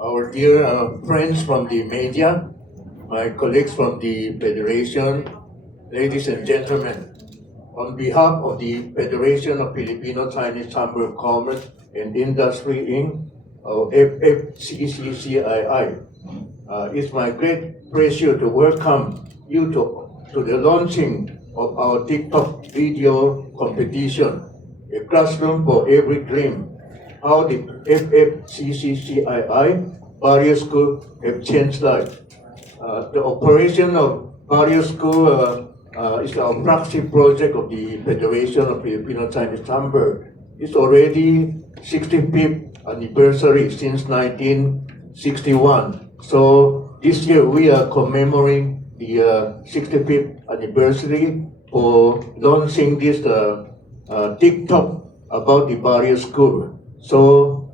our dear friends from the media, my colleagues from the Federation, ladies and gentlemen, on behalf of the Federation of Filipino Chinese Chamber of Commerce and Industry Inc., or FFCCCII, it's my great pleasure to welcome you to the launching of our TikTok video competition, a classroom for every dream. How the FFCCCII various schools have changed life. The operation of various schools is a flagship project of the Federation of Filipino Chinese Chamber. It's already 65th anniversary since 1961. So this year we are commemorating the 65th anniversary for launching this TikTok about the various schools. So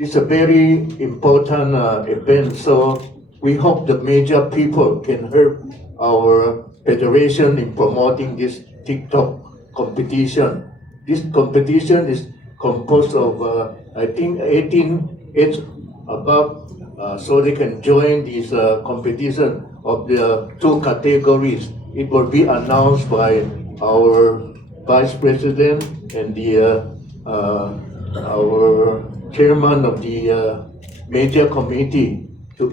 it's a very important event. So we hope the major people can help our federation in promoting this TikTok competition. This competition is composed of I think 18 age above, so they can join this competition of the two categories. It will be announced by our Vice President and our chairman of the major committee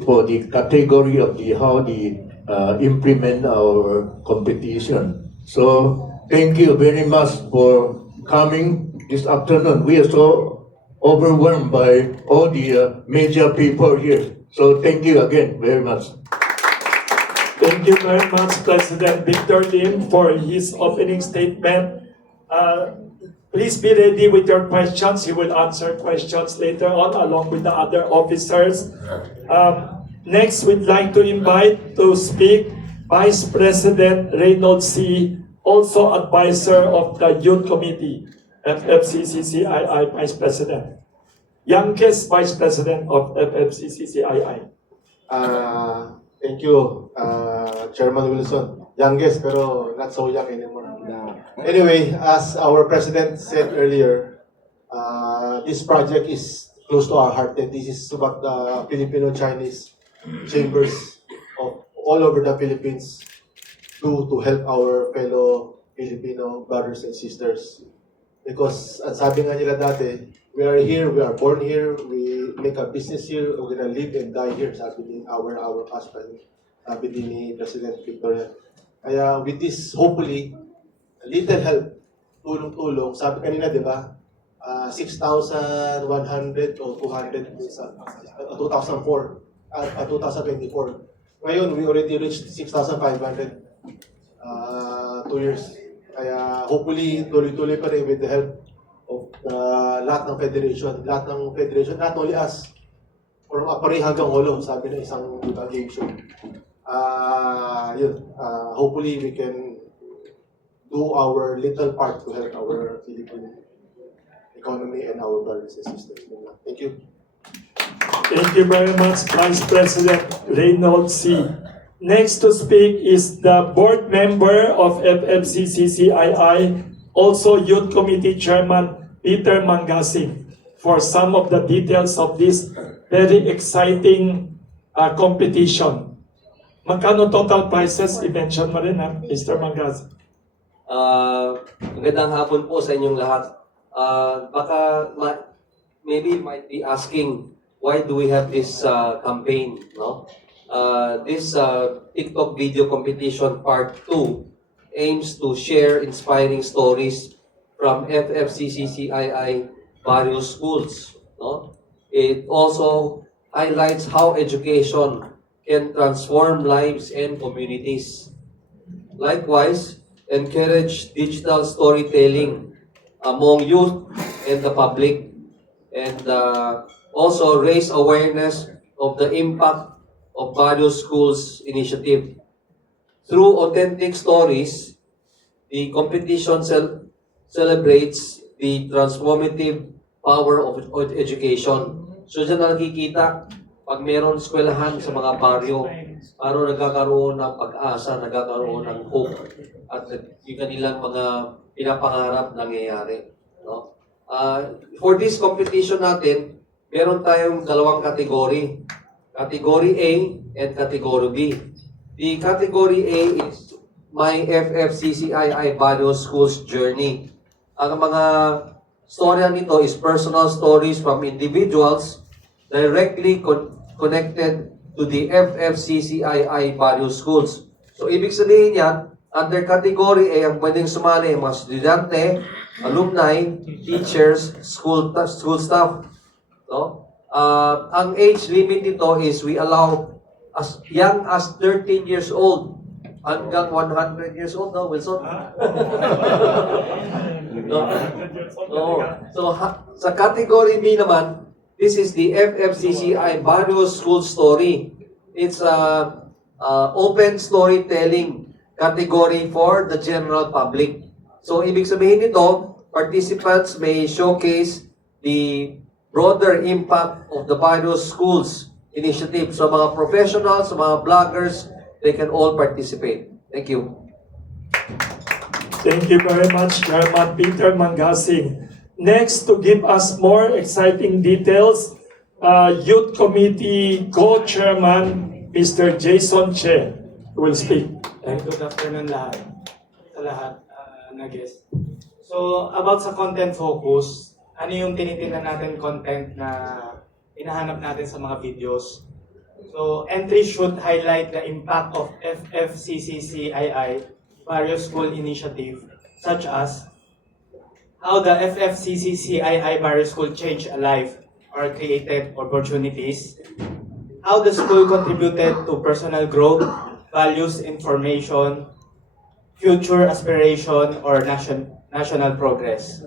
for the category of how the implement our competition. So thank you very much for coming this afternoon. We are so overwhelmed by all the major people here. So thank you again very much. Thank you very much, President Victor Lim, for his opening statement. Please be ready with your questions. He will answer questions later on along with the other officers. Next, we'd like to invite to speak Vice President Reynold C., also advisor of the Youth Committee, FFCCCII Vice President. Youngest Vice President of FFCCCII. Thank you, Chairman Wilson. Youngest, pero not so young anymore. Anyway, as our President said earlier, this project is close to our heart, and this is about the Filipino-Chinese chambers of all over the Philippines to help our fellow Filipino brothers and sisters. Because, ang sabi nga nila dati, we are here, we are born here, we make a business here, we're gonna live and die here, sabi ni our husband, sabi din ni President Victoria. Kaya with this, hopefully, little help, tulong-tulong, sabi kanina, di ba, 6,100 o 200, 2004, 2024. Ngayon, we already reached 6,500, 2 years. Kaya hopefully, tuloy-tuloy pa rin with the help of lahat ng federation. Lahat ng federation, not only us, from Apari hanggang Holo, sabi ng isang game show. Hopefully, we can do our little part to help our Philippine economy and our brothers and sisters. Thank you. Thank you very much, Vice President Reynold C. Next to speak is the board member of FFCCCII, also Youth Committee Chairman Peter Mangasing, for some of the details of this very exciting competition. Magkano total prizes? I-mention mo rin, Mr. Mangasing. Magandang hapon po sa inyong lahat. Maybe you might be asking, why do we have this campaign, no? This TikTok video competition part 2 aims to share inspiring stories from FFCCCII various schools, no? It also highlights how education can transform lives and communities. Likewise, encourage digital storytelling among youth and the public, and also raise awareness of the impact of various schools' initiative. Through authentic stories, the competition celebrates the transformative power of education. So dyan na nakikita, pag meron eskwelahan sa mga baryo, nagkakaroon ng pag-asa, nagkakaroon ng hope, at yung kanilang mga pinapangarap nangyayari. No? For this competition natin, meron tayong dalawang category. Category A and Category B. The Category A is My FFCCII Various Schools Journey. Ang mga storya nito is personal stories from individuals directly connected to the FFCCII Various Schools. So, ibig sabihin yan, under Category A, ang pwedeng sumali ang mga estudyante, alumni, teachers, school staff. No? Ang age limit nito is we allow as young as 13 years old hanggang 100 years old, no, Wilson? No. No. So, sa category B naman, this is the FFCCI Various School Story. It's open storytelling category for the general public. So, ibig sabihin nito, participants may showcase the broader impact of the various schools initiative. So, mga professionals, mga bloggers, they can all participate. Thank you. Thank you very much, Chairman Peter Mangasing. Next, to give us more exciting details, Youth Committee Co-Chairman, Mr. Jason Che, will speak. Good afternoon sa lahat na guest. So, about sa content focus, ano yung tinitingnan natin content na hinahanap natin sa mga videos? So, entry should highlight the impact of FFCCCII various school initiative, such as how the FFCCCII various school changed a life or created opportunities, how the school contributed to personal growth, values, information, future aspiration, or national progress.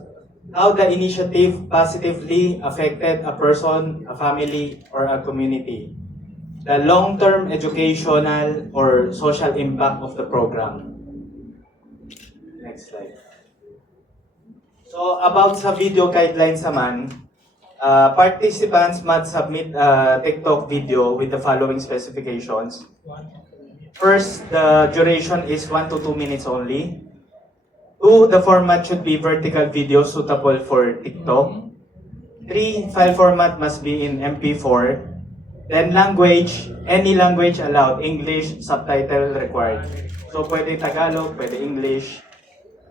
How the initiative positively affected a person, a family, or a community. The long-term educational or social impact of the program. Next slide. So, about sa video guidelines naman, participants must submit a TikTok video with the following specifications. First, the duration is 1 to 2 minutes only. 2, the format should be vertical video suitable for TikTok. 3, file format must be in MP4. Then language, any language allowed, English, subtitle required. So pwede Tagalog, pwede English.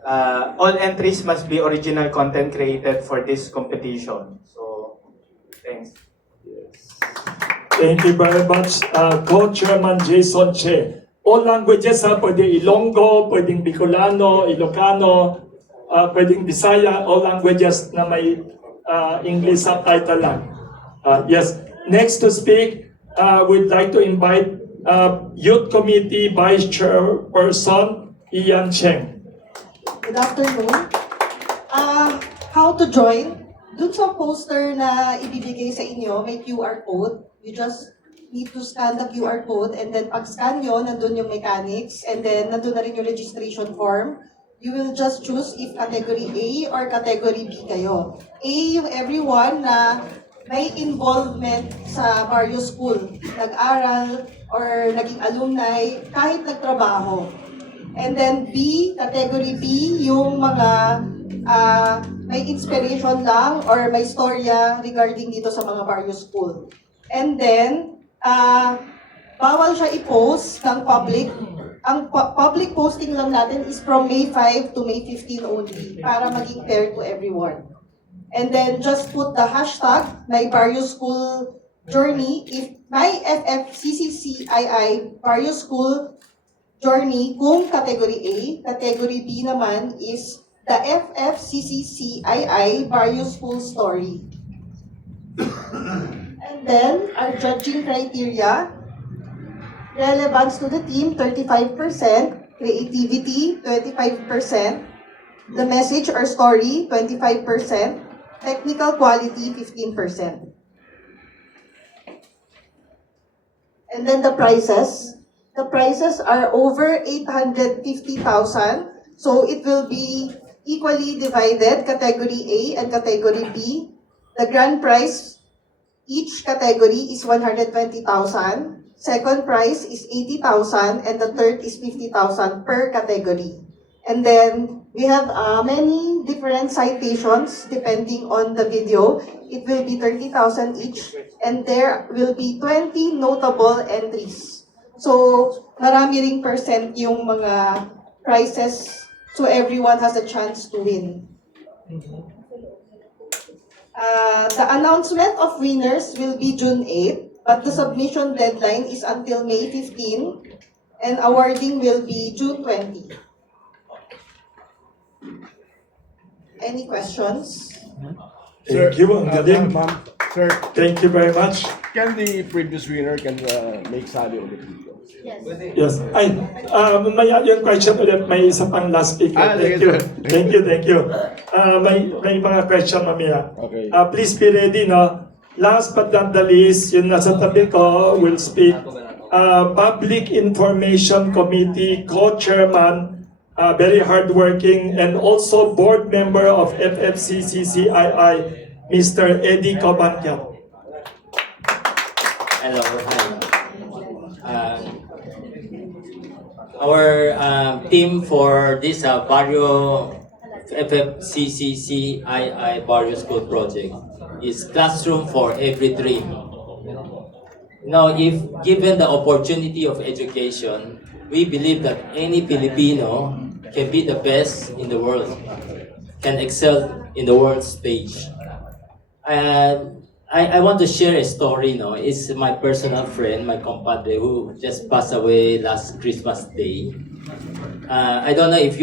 All entries must be original content created for this competition. So, thanks. Thank you very much, Co-Chairman Jason Che. All languages, pwede Ilonggo, pwedeng Bicolano, Ilocano, pwedeng Bisaya, all languages na may English subtitle lang. Yes, next to speak, we'd like to invite Youth Committee Vice Chairperson, Ian Cheng. Good afternoon. How to join? Dun sa poster na ibibigay sa inyo, may QR code. You just need to scan the QR code and then pag-scan nyo, nandun yung mechanics and then nandun na rin yung registration form. You will just choose if category A or category B kayo. A yung everyone na may involvement sa various school, nag-aral or naging alumni, kahit nagtrabaho. And then B, category B, yung mga may inspiration lang or may storya regarding dito sa mga various school. And then, bawal siya i-post ng public. Ang public posting lang natin is from May 5 to May 15 only para maging fair to everyone. And then just put the hashtag my various school journey. If my FFCCCII various school journey kung category A, category B naman is the FFCCCII various school story. And then, our judging criteria, relevance to the team, 35%, creativity, 25%, the message or story, 25%, technical quality, 15%. And then the prizes are over 850,000, so it will be equally divided, category A and category B. The grand prize, each category is 120,000. Second prize is 80,000 and the third is 50,000 per category. And then We have many different citations depending on the video. It will be 30,000 each, and there will be 20 notable entries. So, marami ring percent yung mga prizes, so everyone has a chance to win. The announcement of winners will be June 8, but the submission deadline is until May 15, and awarding will be June 20. Any questions? Thank you, ang galing. Ma'am, sir, Thank you very much. can the previous winner make sali ulit dito? Yes. Yes. Ay, mamaya yung question ulit, may isa pang last speaker. Thank Ah, sige, you. sir. Thank you. May mga question mamaya. Okay. Please be ready, no? Last but not the least, yung nasa tabi ko will speak. Public Information Committee Co-Chairman, very hardworking, and also board member of FFCCCII, Mr. Eddie Cobanquian. Hello, hi. Our team for this Barrio FFCCCII Barrio School project is Classroom for Every Dream. Now, if given the opportunity of education, we believe that any Filipino can be the best in the world, can excel in the world stage. And I want to share a story, no? It's my personal friend, my compadre, who just passed away last Christmas Day. I don't know if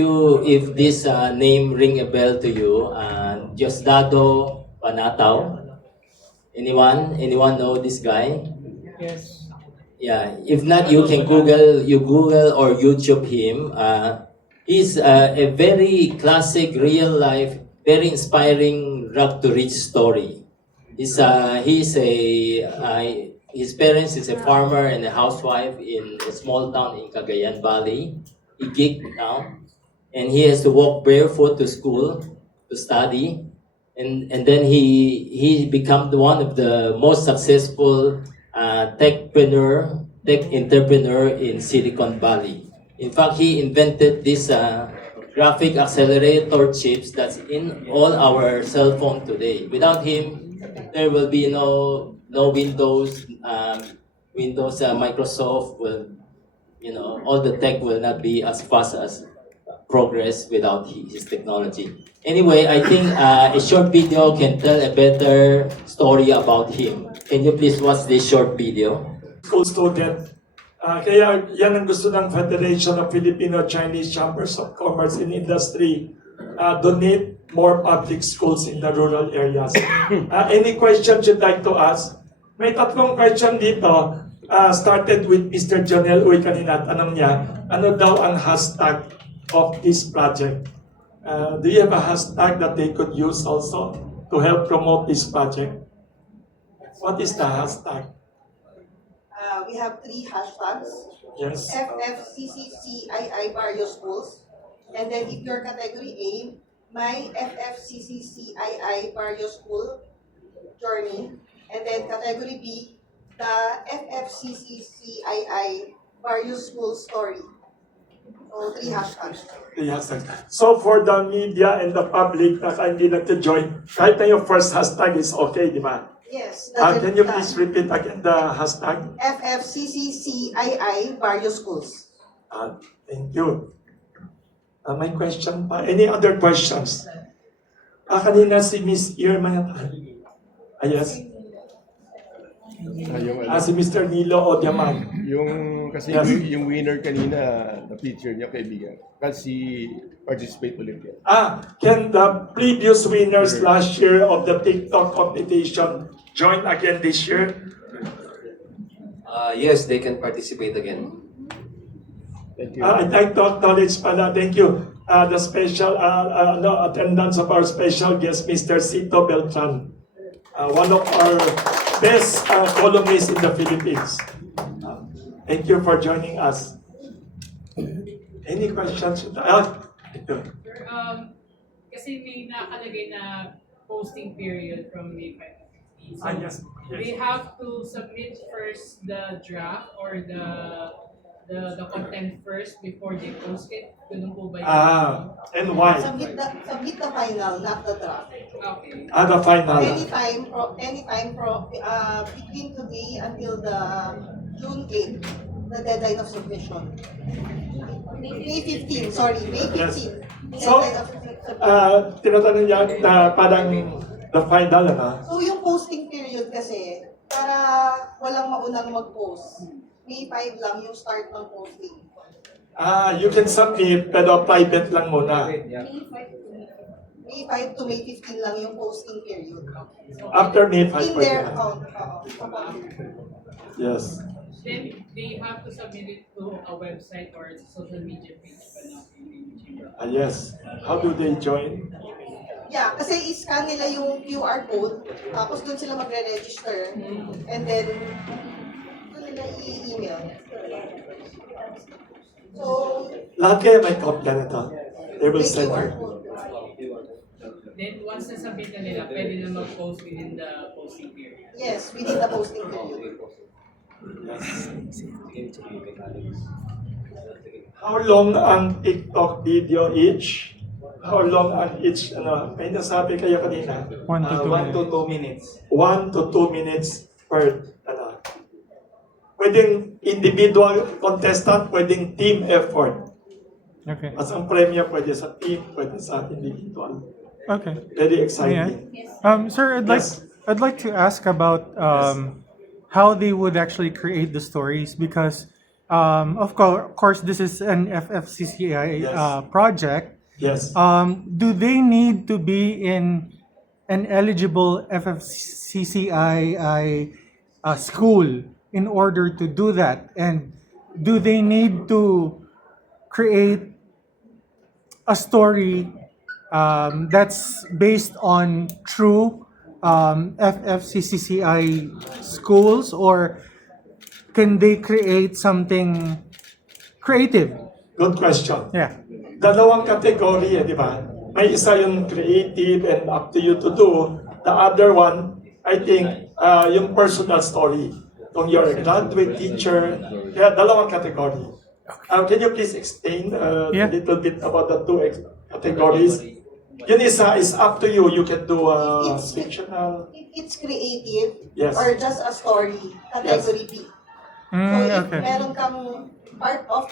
this name ring a bell to you. Diosdado Panataw. Anyone know this guy? Yes. Yeah. If not, you can Google or YouTube him. He's a very classic, real life, very inspiring rap to rich story. His parents is a farmer and a housewife in a small town in Cagayan Valley, Iquique now, and he has to walk barefoot to school to study, and then he became one of the most successful tech entrepreneur in Silicon Valley. In fact, he invented this graphic accelerator chips that's in all our cell phone today. Without him, there will be no Windows, Microsoft will, all the tech will not be as fast as progress without his technology. Anyway, I think a short video can tell a better story about him. Can you please watch this short video? School student. Kaya yan ang gusto ng Federation of Filipino-Chinese Chambers of Commerce and Industry. Donate more public schools in the rural areas. Any questions you'd like to ask? May tatlong question dito. Started with Mr. Jonel Uy kanina. Tanong niya, ano daw ang hashtag of this project? Do you have a hashtag that they could use also to help promote this project? What is the hashtag? We have 3 hashtags. Yes. FFCCCII Barrio Schools. And then if you're category A, my FFCCCII Barrio School journey. And then category B, the FFCCCII Barrio School story. So 3 hashtags. Yes. So for the media and the public na hindi nag-join, kahit na yung first hashtag is okay, di ba? Yes. Can you please repeat again the hashtag? FFCCCII Barrio Schools. Thank you. May question pa? Any other questions? Kanina si Miss Irma yata. Yes. Si Mr. Nilo Odiaman. Kasi Yes. yung winner kanina, na-feature niya kaibigan. Kasi participate ulit yan. Can the previous winners last year of the TikTok competition join again this year? Yes, they can participate again. Thank you. I'd like to acknowledge pala, thank you, the special attendance of our special guest, Mr. Cito Beltran, one of our best columnists in the Philippines. Thank you for joining us. Any questions? Ito. Sir, kasi may nakalagay na posting period from May 5. So Yes. they have to submit first the draft or the content first before they post it. Ganun po ba yun? And why? Submit the final, not the draft. Okay. The final. Between today until the June 8th, the deadline of submission. May 15, sorry, May 15. Yes. So, Deadline of submission. tinatanong niya na parang the final, ano? So yung posting period kasi, para walang maunang mag-post, May 5 lang yung start ng posting. You can submit, pero private lang muna. May 5 to May 15 lang yung posting period. After May 5. In their account. Yes. Then they have to submit it to a website or social media page pa na Yes. How do they join? Yeah, kasi i-scan nila yung QR code, tapos doon sila magre-register, and then doon nila i-email. So, Lahat kayo may copy nito. They will may send QR you. code. Then once na-submit na nila, pwede na mag-post within the posting period. Yes, within the posting period. How long ang TikTok video each? How long ang each, may nasabi kayo kanina? 1 to 2 minutes. 1 to 2 minutes per, Pwedeng individual contestant, pwedeng team effort. Okay. As ang premyo, pwede sa team, pwede sa individual. Okay. Very exciting. Sir, Yes. I'd like to ask about how they would actually create the stories because of course this is an FFCCI Yes. project. Yes. Do they need to be in an eligible FFCCI school in order to do that? And do they need to create a story that's based on true FFCCI schools, or can they create something creative? Good question. Yeah. Dalawang category, di ba? May isa yung creative and up to you to do. The other one, I think, yung personal story. Kung you're a graduate teacher, kaya dalawang category. Can you please explain Yeah. a little bit about the two categories? Yun isa is up to you. You can do It's- fictional. It's creative Yes. or just a story, category B. So if Okay. meron kang part of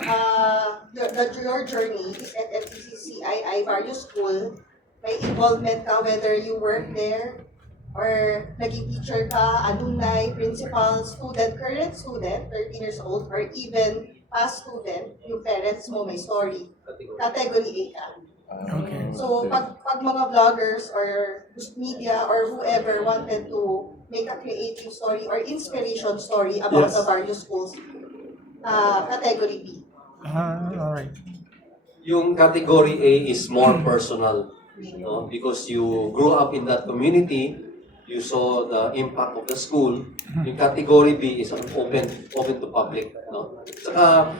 your journey is at FCCII various school, may involvement ka whether you work there or naging teacher ka, alumni, principal, student, current student, 13 years old, or even past student, yung parents mo may story. Category A ka. Okay. So pag mga vloggers or media or whoever wanted to make a creative story or inspiration story about Yes. the various schools, category B. All right. Yung category A is more personal, no? Because you grew up in that community, you saw the impact of the school. Yung category B is open to public, no? Saka,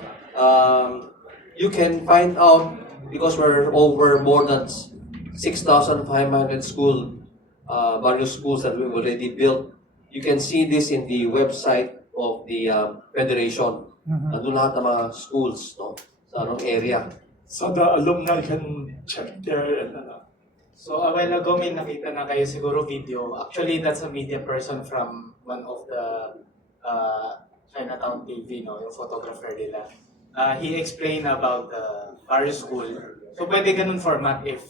you can find out because we're over more than 6,500 various schools that we've already built. You can see this in the website of the Federation. Nandun lahat ng mga schools, no? Sa anong area. So the alumni can check there and So a while ago may nakita na kayo siguro video. Actually, that's a media person from one of the Chinatown TV, no, yung photographer nila. He explained about the various school. So pwede ganun format if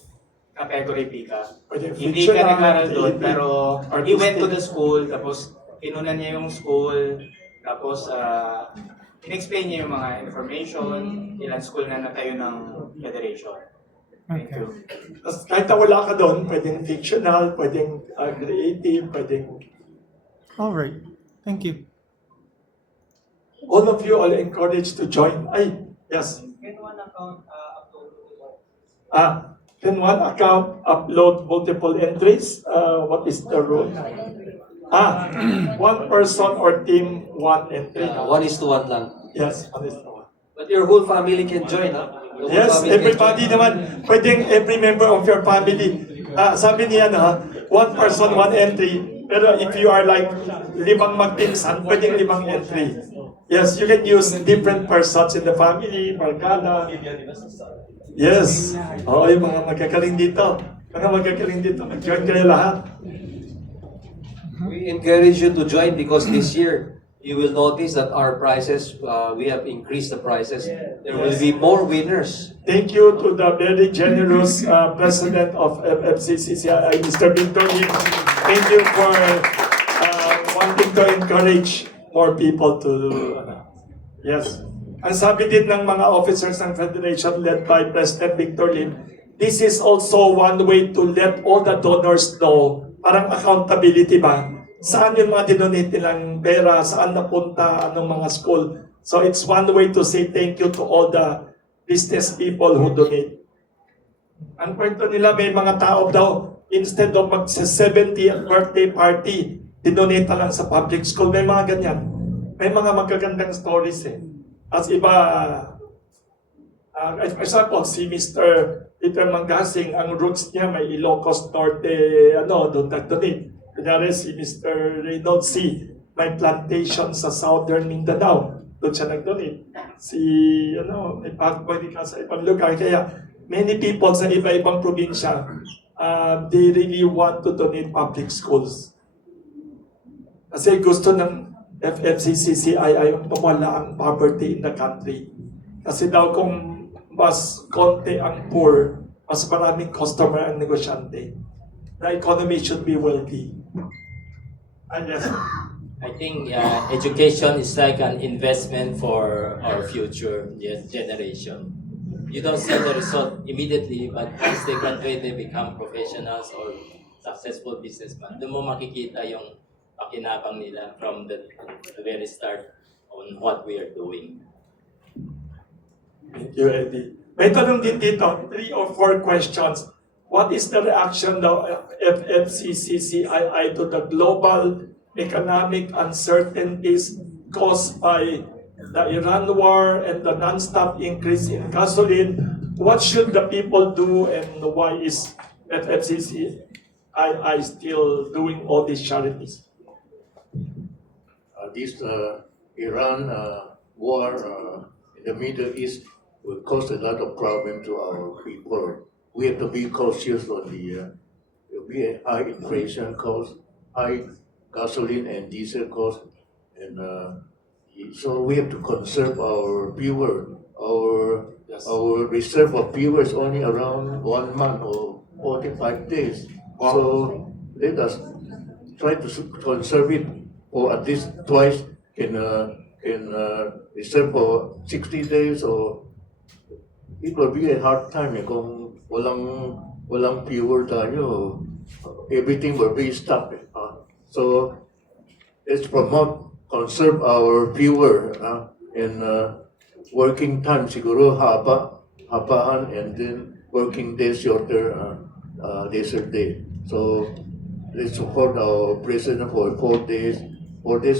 category B ka. Pwede Hindi ka fictional, nag-aral doon, creative, pero he went to artistic. the school, tapos kinunan niya yung school, tapos in-explain niya yung mga information, ilang school na natayo ng federation. Thank Okay. you. Tapos kahit na wala ka doon, pwedeng fictional, pwedeng creative, pwedeng... All right. Thank you. All of you are encouraged to join. Ay, yes. Can one account upload multiple entries? What is the rule? One person or team, one entry. 1:1 lang. Yes, one is the one. But your whole family can join, ha? Your whole Yes, family can everybody join. naman. Pwedeng every member of your family. Sabi niya one person, one entry. Pero if you are like 5 magpinsan, pwedeng 5 entry. Yes, you can use different persons in the family, barkada. Yes. Oo, yung mga magkakaling dito. Mga magkakaling dito. Mag-join kayo lahat. We encourage you to join because this year you will notice that our prices, we have increased the prices. There will be more winners. Thank you to the very generous president of FFCCCI, Mr. Victor Lim. Thank you for wanting to encourage more people to yes. Ang sabi din ng mga officers ng Federation led by President Victor Lim, this is also one way to let all the donors know, parang accountability ba? Saan yung mga dinonate nilang pera, saan napunta, anong mga school. So it's one way to say thank you to all the business people who donate. Ang kwento nila, may mga tao daw, instead of mag-70th birthday party, dinonate lang sa public school. May mga ganyan. May mga magagandang stories eh. As iba, example, si Mr. Peter Mangasing, ang roots niya may Ilocos Norte, doon nag-donate. Kunyari si Mr. Reynolds C., may plantation sa Southern Mindanao, doon siya nag-donate. May pagpwede ka sa ibang lugar. Kaya, many people sa iba-ibang probinsya, they really want to donate public schools. Kasi gusto ng FFCCCI ay mawala ang poverty in the country. Kasi daw kung mas konti ang poor, mas maraming customer ang negosyante. The economy should be wealthy. And yes. I think education is like an investment for our future generation. You don't see the result immediately, but once they graduate, they become professionals or successful businessmen. Doon mo makikita yung pakinabang nila from the very start on what we are doing. Thank you, Eddie. May tanong din dito, 3 or 4 questions. What is the reaction of FFCCCI to the global economic uncertainties caused by the Iran war and the non-stop increase in gasoline? What should the people do and why is FFCCI still doing all these charities? This Iran war in the Middle East will cause a lot of problem to our people. We have to be cautious on the high inflation cost, high gasoline and diesel cost, and so we have to conserve our fuel. Our reserve of fuel is only around 1 month or 45 days. So let us try to conserve it for at least twice. Can reserve for 60 days, or it will be a hard time kung walang fuel tayo. Everything will be stuck. So let's promote, conserve our fuel and working time siguro habaan, and then working days shorter, lesser day. So let's support our president for 4 days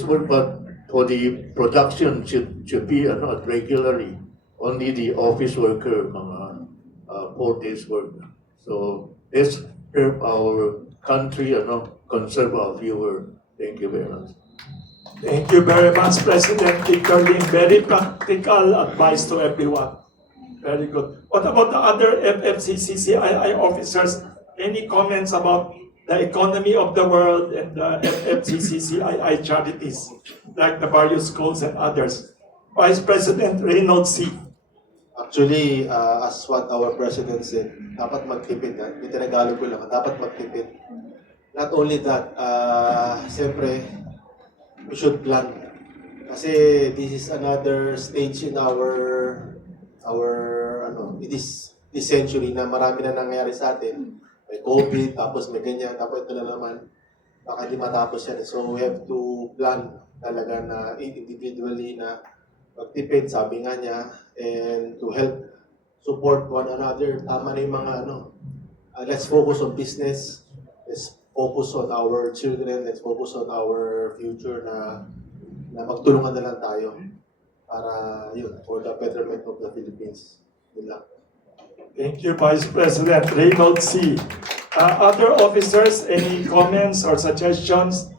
work, but for the production should be not regularly. Only the office worker 4 days work. So let's help our country conserve our fuel. Thank you very much. Thank you very much, President Victor Lim. Very practical advice to everyone. Very good. What about the other FFCCCI officers? Any comments about the economy of the world and the FFCCCI charities, like the various schools and others? Vice President Reynolds C. Actually, as what our president said, dapat magtipid. Itinagalog ko lang, dapat magtipid. Not only that, siyempre, we should plan. Kasi this is another stage in this century na marami na nangyayari sa atin. May COVID, tapos may ganyan, tapos ito na naman. Baka hindi matapos yan. So we have to plan talaga na individually na magtipid, sabi nga niya, and to help support one another. Tama na yung mga let's focus on business, let's focus on our children, let's focus on our future na magtulungan na lang tayo para yun, for the betterment of the Philippines. Yun lang. Thank you, Vice President Reynolds C. Other officers, any comments or suggestions?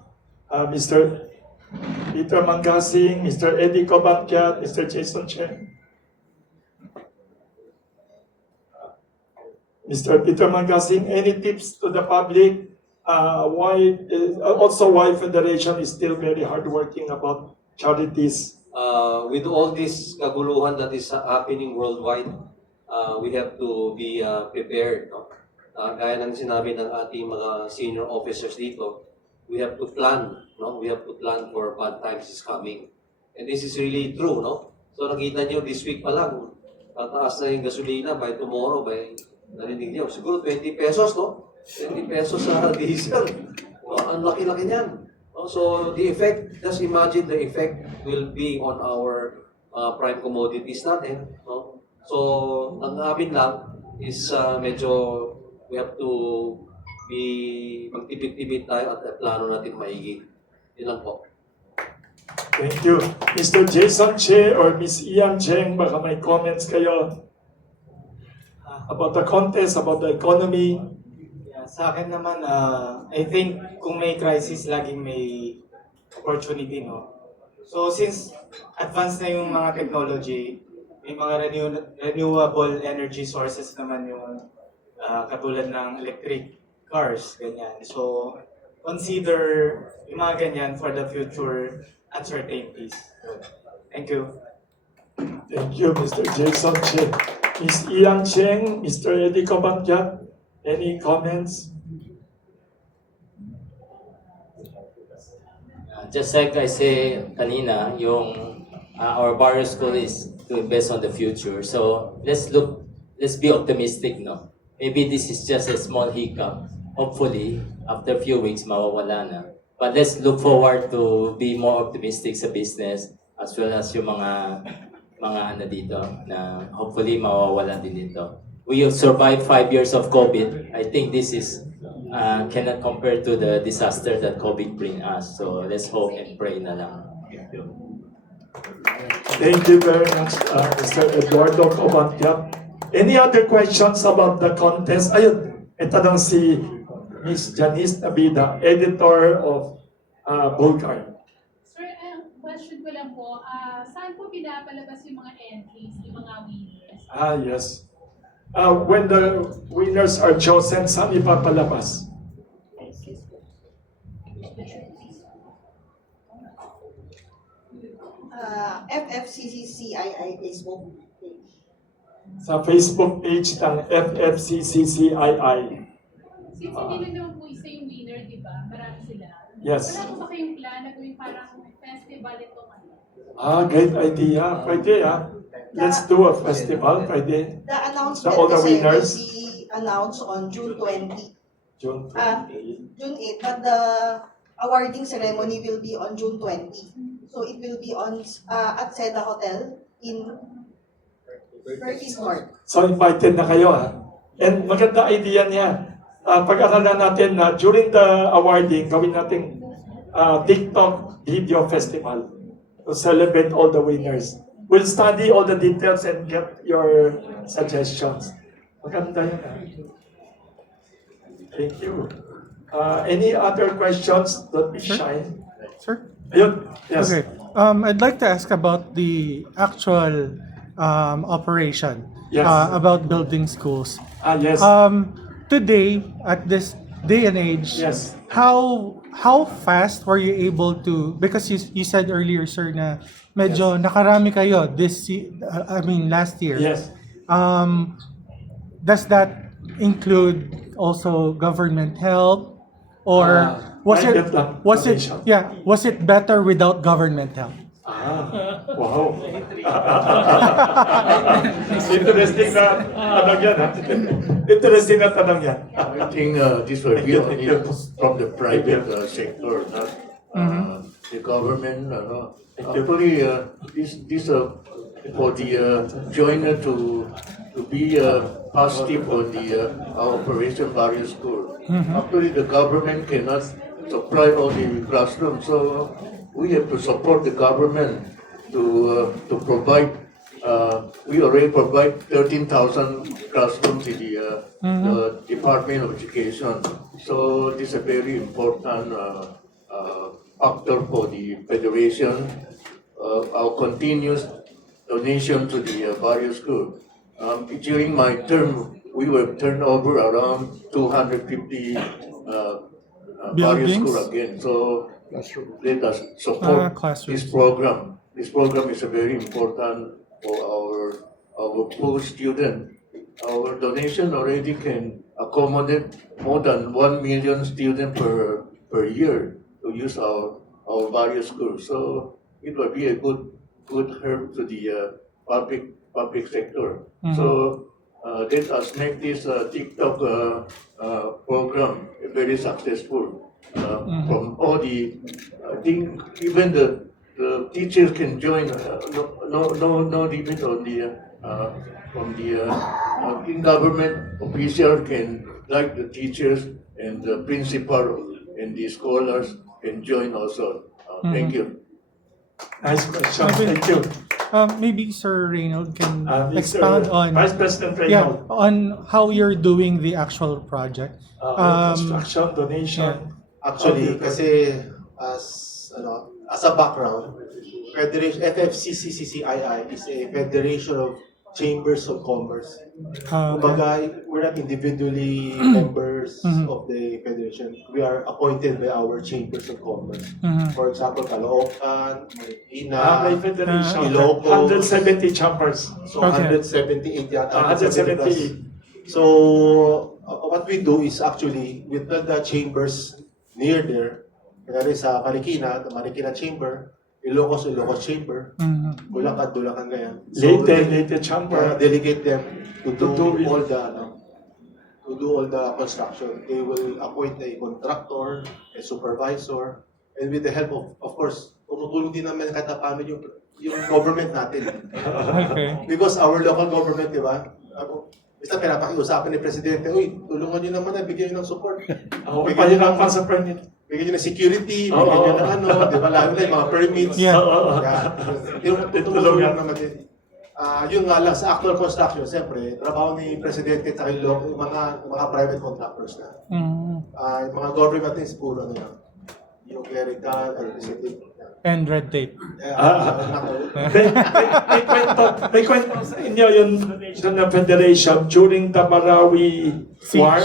Mr. Peter Mangasing, Mr. Eddie Cobanquiat, Mr. Jason Chen. Mr. Peter Mangasing, any tips to the public? Why Federation is still very hardworking about charities? With all this kaguluhan that is happening worldwide, we have to be prepared. No? Gaya ng sinabi ng ating mga senior officers dito, we have to plan. No? We have to plan for bad times is coming. And this is really true. No? So nakita nyo, this week pa lang, tataas na yung gasolina by tomorrow, narinig nyo, siguro 20 pesos, no? 20 pesos sa diesel. No? Ang laki-laki niyan. No? So the effect, just imagine the effect will be on our prime commodities natin. No? So ang amin lang is medyo we have to be magtipid-tipid tayo at plano natin maigi. Yun lang po. Thank you. Mr. Jason Che or Miss Ian Cheng, baka may comments kayo about the contest, about the economy. Yeah, sa akin naman, I think kung may crisis, laging may opportunity, no? So since advanced na yung mga technology, may mga renewable energy sources naman yung katulad ng electric cars, ganyan. So consider yung mga ganyan for the future uncertainties. Thank you. Thank you, Mr. Jason Che. Miss Ian Cheng, Mr. Eddie Cobantiat, any comments? Just like I say kanina, yung our barrio school is to invest on the future. So let's be optimistic, no? Maybe this is just a small hiccup. Hopefully, after a few weeks, mawawala na. But let's look forward to be more optimistic sa business as well as yung mga ano dito na hopefully mawawala din dito. We have survived 5 years of COVID. I think this is cannot compare to the disaster that COVID bring us. So let's hope and pray na lang. Thank you very much, Mr. Eduardo Cobantiat. Any other questions about the contest? Ayun, ito lang si Miss Janice Nabida, editor of Bulgar. Sir, question ko lang po, saan po pinapalabas yung mga entries, yung mga winners? Yes. When the winners are chosen, saan ipapalabas? FFCCCII Facebook page. Sa Facebook page ng FFCCCII. Since hindi naman po isa yung winner, di ba? Marami sila. Yes. Wala po ba kayong plan na gawing parang festival ito? Great idea. Pwede, Let's do a festival. Pwede. The announcement All the kasi winners? will be announced on June 20. June June 8, but the awarding ceremony will be on June 20. So it will be on at Seda Hotel in Curtis North. So invited na kayo, And maganda idea niya. Pag-aralan natin na during the awarding, gawin natin TikTok video festival to celebrate all the winners. We'll study all the details and get your suggestions. Maganda yun. Thank you. Any other questions? Don't be shy. Sir? Ayun. Yes. Okay. I'd like to ask about the actual operation Yes. about building schools. Yes. Today, at this day and age, Yes. how fast were you able to, because you said earlier, sir, na medyo nakarami kayo last year. Yes. Does that include also government help, or was private lang, donation. was it better without government help? Wow. Interesting na tanong yan, Interesting na tanong yan. I think this will be only from the private sector, not the government. Actually, this for the joiner to be positive on the Operation Barrio School. Actually, the government cannot supply all the classrooms, so we have to support the government to provide. We already provide 13,000 classrooms in the Department of Education. So this is a very important factor for the Federation. Our continuous donation to the Barrio School. During my term we will turn over around 250 various Buildings? school again. So Classroom. let us support Classrooms. this program. This program is very important for our poor student. Our donation already can accommodate more than 1 million students per year to use our various schools. So it will be a good help to the public sector. So let us make this TikTok program very successful. From all the, I think even the teachers can join. No limit on the from the in-government official can, like the teachers and the principal and the scholars can join also. Thank you. Nice question. Okay. Thank you. Maybe Sir Reynold can Mr. expound on Vice President yeah, Reynold. on how you're doing the actual project. Construction, donation. Actually, kasi as a background, Federation FFCCCII is a federation of chambers of commerce. Kumbaga, we're not individually members of the federation. We are appointed by our chambers of commerce. For example, Caloocan, Marikina, May Federation. Ilocos. 170 chambers. So Okay. 178 yata. 178. So what we do is actually with the chambers near there, kaya sa Marikina, the Marikina Chamber, Ilocos Chamber, Bulacan ganyan. Leyte chamber. Delegate them to do do it. all the construction. They will appoint a contractor, a supervisor, and with the help of course, tumutulong din naman kahit paano yung government natin. Okay. Because our local government, di ba? Basta pinapakiusapan ni Presidente, uy, tulungan nyo naman na, bigyan nyo ng support. Pahirapan sa permit. Bigyan nyo ng security, bigyan nyo ng di ba? Lalo na yung mga permits. Yeah. Tumutulong naman din. Yun nga lang, sa actual construction, siyempre, trabaho ni Presidente at yung mga private contractors na. Yung mga government is puro yung clerical, administrative. And red tape. May kwento sa inyo yung donation ng Federation during the Marawi War.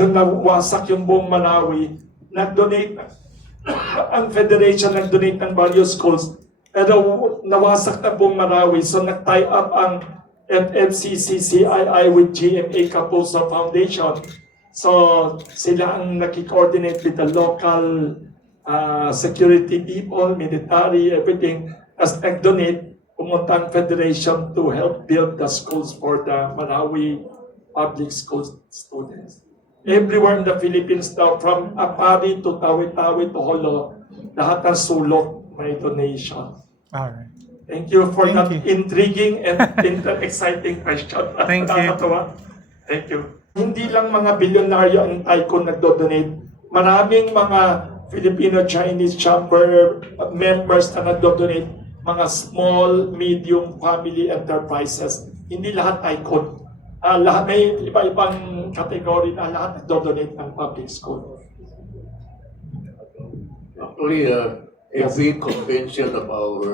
Nung nawasak yung buong Marawi, nag-donate ang Federation nag-donate ng various schools. Pero nawasak na buong Marawi, so nag-tie up ang FFCCCII with GMA Kapuso Foundation. So sila ang naki-coordinate with the local security people, military, everything. As nag-donate, pumunta ang Federation to help build the schools for the Marawi public school students. Everywhere in the Philippines now, from Apari to Tawi-Tawi to Holo, lahat ng sulok may donation. Alright. Thank you for Thank that you. intriguing and exciting question. Thank you. Nakakatawa. Thank you. Hindi lang mga bilyonaryo ang tycoon nagdo-donate. Maraming mga Filipino-Chinese Chamber members na nagdo-donate, mga small, medium family enterprises. Hindi lahat tycoon. Lahat may iba-ibang category na lahat nagdo-donate ng public school. Actually, every convention of our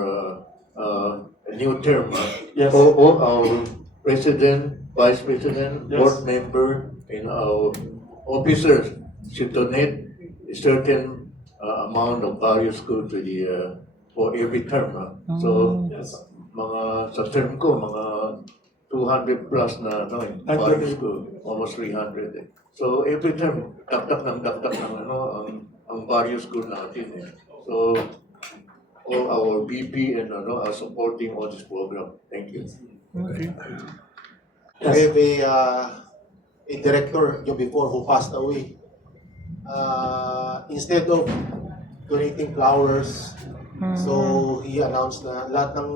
new term, Yes. all our president, vice president, Yes. board member, and our officers should donate a certain amount of various school to the for every term. So, Yes. mga sa term ko, mga 200 plus na various school, almost 300. So every term, dagdag ng ang various school natin. So all our BP and are supporting all this program. Thank you. Okay. We have a director yung before who passed away. Instead of donating flowers, so he announced na lahat ng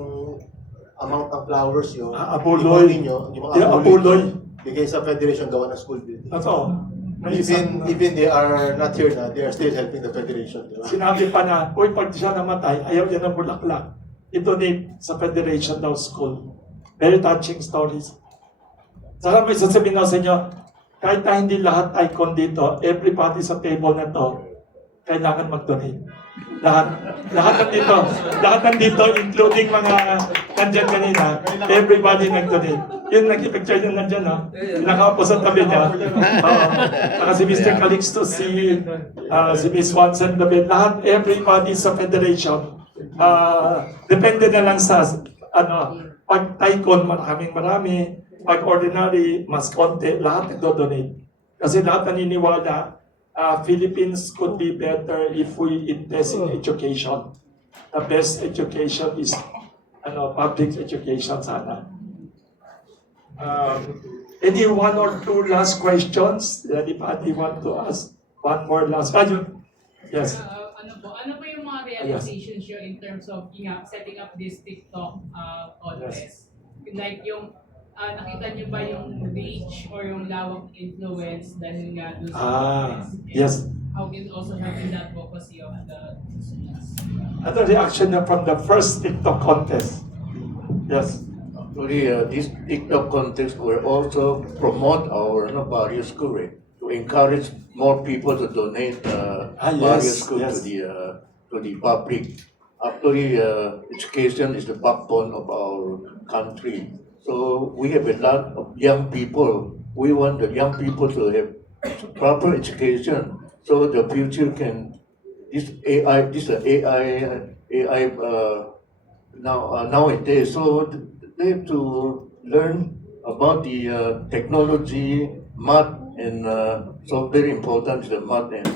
amount ng flowers yun, Abuloy. yung mga Yeah, abuloy, abuloy. bigay sa federation gawa ng school building. Totoo. May Even they are not here na, they are still helping the federation. Di ba? Sinabi pa na, uy, pag siya namatay, ayaw niya ng bulaklak. I-donate sa Federation daw School. Very touching stories. Saka may sasabihin ako sa inyo, kahit na hindi lahat icon dito, everybody sa table na to, kailangan mag-donate. Lahat nandito, including mga nandyan kanina, everybody nag-donate. Yung nag-picture yun nandyan, no? Nakaupo sa tabi niya. Saka si Mr. Calixto, si Miss Watson David, lahat, everybody sa federation, depende na lang sa, pag Tycoon, marami, pag ordinary, mas konti, lahat nagdo-donate. Kasi lahat naniniwala, Philippines could be better if we invest in education. The best education is public education sana. Any one or two last questions? Anybody want to ask? One more last question? Yes. Ano po yung mga realizations nyo in terms of setting up this TikTok contest? Like yung nakita nyo ba yung reach or yung lawak influence dahil nga doon sa contest? Yes. How can also help in the advocacy of the students? Ano reaction niya from the first TikTok contest? Yes. Actually, this TikTok contest will also promote our various school to encourage more people to donate various schools yes. to the public. Actually, education is the backbone of our country. So we have a lot of young people. We want the young people to have proper education, so the future can AI nowadays. So they have to learn about the technology, math, and so very important is the math and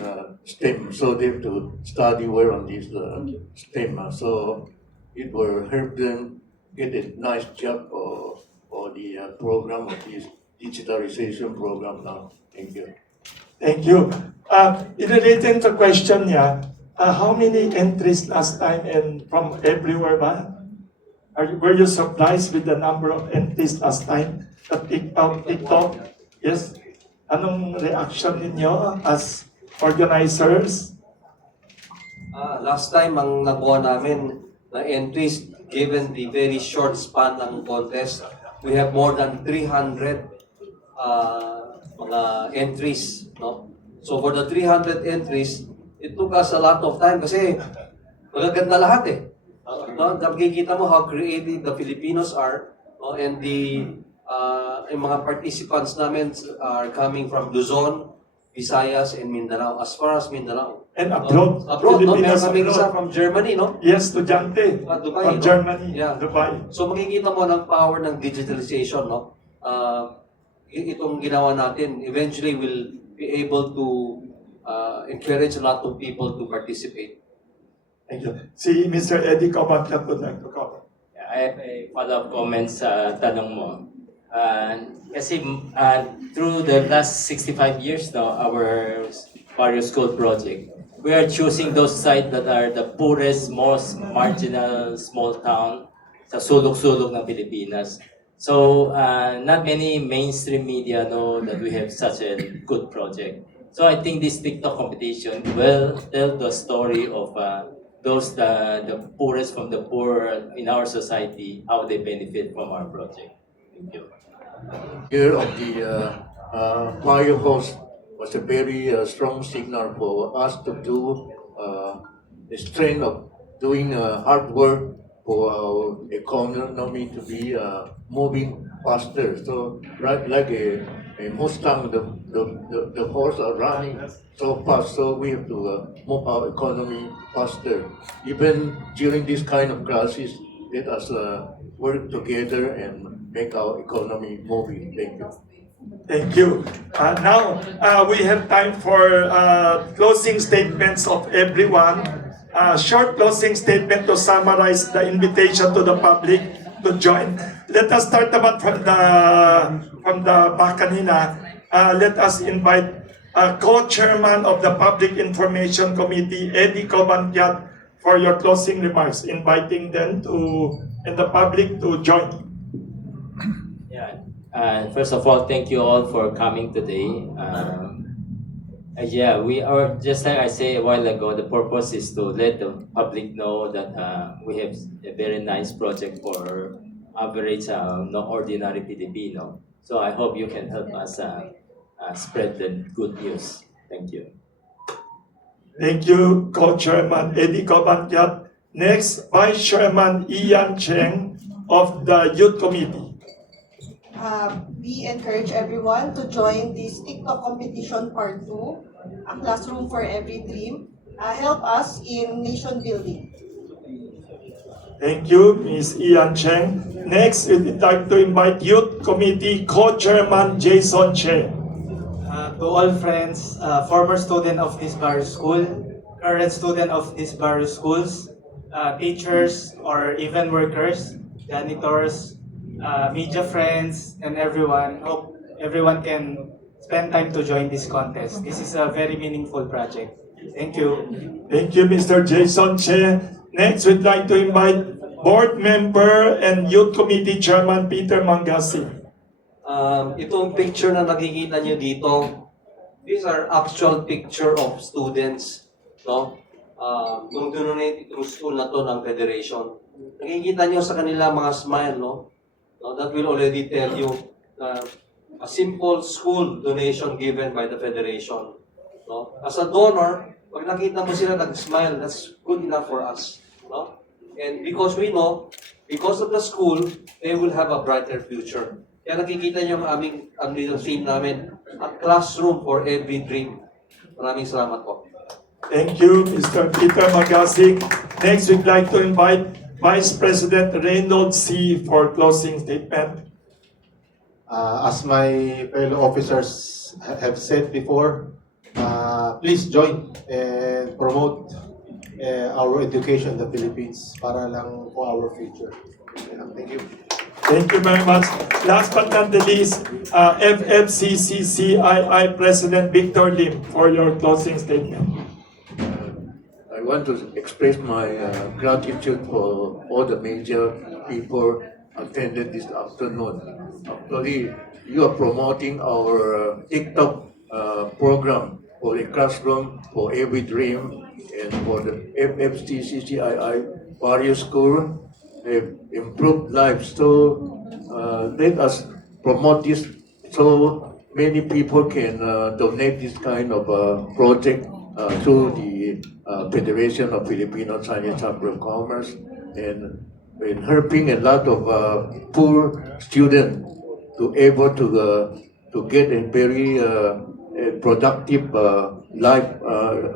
STEM. So they have to study well on this STEM. So it will help them get a nice job or the program of this digitalization program now. Thank you. Thank you. In relation to question niya, how many entries last time and from everywhere ba? Were you surprised with the number of entries last time? The TikTok? Yes. Anong reaction ninyo as organizers? Last time, ang nakuha namin na entries, given the very short span ng contest, we have more than 300 mga entries. No? So for the 300 entries, it took us a lot of time kasi magaganda lahat eh. No? Nakikita mo how creative the Filipinos are, no? And yung mga participants namin are coming from Luzon, Visayas, and Mindanao, as far as Mindanao. And abroad. Abroad, no? Meron Filipinos kami isa abroad. from Germany, no? Yes, estudyante. Dubai, From no? Germany, Yeah. Dubai. So makikita mo ng power ng digitalization, no? Itong ginawa natin, eventually will be able to encourage a lot of people to participate. Thank you. Si Mr. Eddie Cobancat would like to comment. I have a follow-up comment sa tanong mo. Kasi through the last 65 years now, our various school project, we are choosing those sites that are the poorest, most marginal small town sa sulok-sulok ng Pilipinas. So not many mainstream media know that we have such a good project. So I think this TikTok competition will tell the story of those the poorest from the poor in our society, how they benefit from our project. Thank you. Year of the fire hose was a very strong signal for us to do the strength of doing hard work for our economy to be moving faster. So right like a Mustang, the horse are running so fast, so we have to move our economy faster. Even during this kind of crisis, let us work together and make our economy moving. Thank you. Thank you. Now, we have time for closing statements of everyone. Short closing statement to summarize the invitation to the public to join. Let us start naman from the back kanina. Let us invite co-chairman of the Public Information Committee, Eddie Cobancat, for your closing remarks, inviting them and the public to join. Yeah. First of all, thank you all for coming today. Yeah, we are, just like I said a while ago, the purpose is to let the public know that we have a very nice project for average, no ordinary Filipino. So I hope you can help us spread the good news. Thank you. Thank you, Co-Chairman Eddie Cobancat. Next, Vice Chairman Ian Cheng of the Youth Committee. we encourage everyone to join this TikTok competition part 2, a classroom for every dream. Help us in nation building. Thank you, Ms. Ian Cheng. Next, we'd like to invite Youth Committee Co-Chairman Jason Che. To all friends, former student of this Barrio School, current student of this Barrio Schools, teachers or even workers, janitors, media friends, and everyone, hope everyone can spend time to join this contest. This is a very meaningful project. Thank you. Thank you, Mr. Jason Che. Next, we'd like to invite Board Member and Youth Committee Chairman Peter Mangasi. Itong picture na nakikita nyo dito, these are actual picture of students, no? Nung donate itong school na to ng Federation. Nakikita nyo sa kanila mga smile, no? That will already tell you a simple school donation given by the Federation. No? As a donor, pag nakita mo sila nag-smile, that's good enough for us. No? And because we know, because of the school, they will have a brighter future. Kaya nakikita nyo ang little theme namin, a classroom for every dream. Maraming salamat po. Thank you, Mr. Peter Mangasi. Next, we'd like to invite Vice President Reynolds C. for closing statement. As my fellow officers have said before, please join and promote our education in the Philippines para lang for our future. Thank you. Thank you very much. Last but not the least, FFCCCII President Victor Lim for your closing statement. I want to express my gratitude for all the major people attended this afternoon. Actually, you are promoting our TikTok program for the classroom, for every dream, and for the FFCCCII Barrio School. They've improved lives. So let us promote this so many people can donate this kind of project through the Federation of Filipino Chinese Chamber of Commerce, and in helping a lot of poor students to able to get a very productive life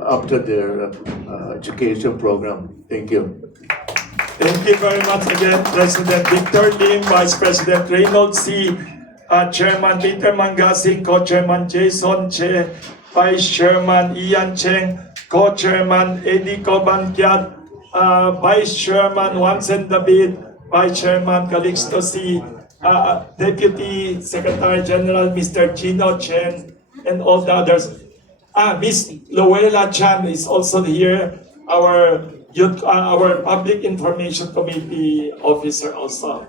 after their education program. Thank you. Thank you very much again, President Victor Lim, Vice President Reynolds C., Chairman Peter Mangasi, Co-Chairman Jason Che, Vice Chairman Ian Cheng, Co-Chairman Eddie Cobanquiat, Vice Chairman Wansen David, Vice Chairman Calixto C., Deputy Secretary General Mr. Gino Chen, and all the others. Ms. Luella Chan is also here, our Public Information Committee officer also.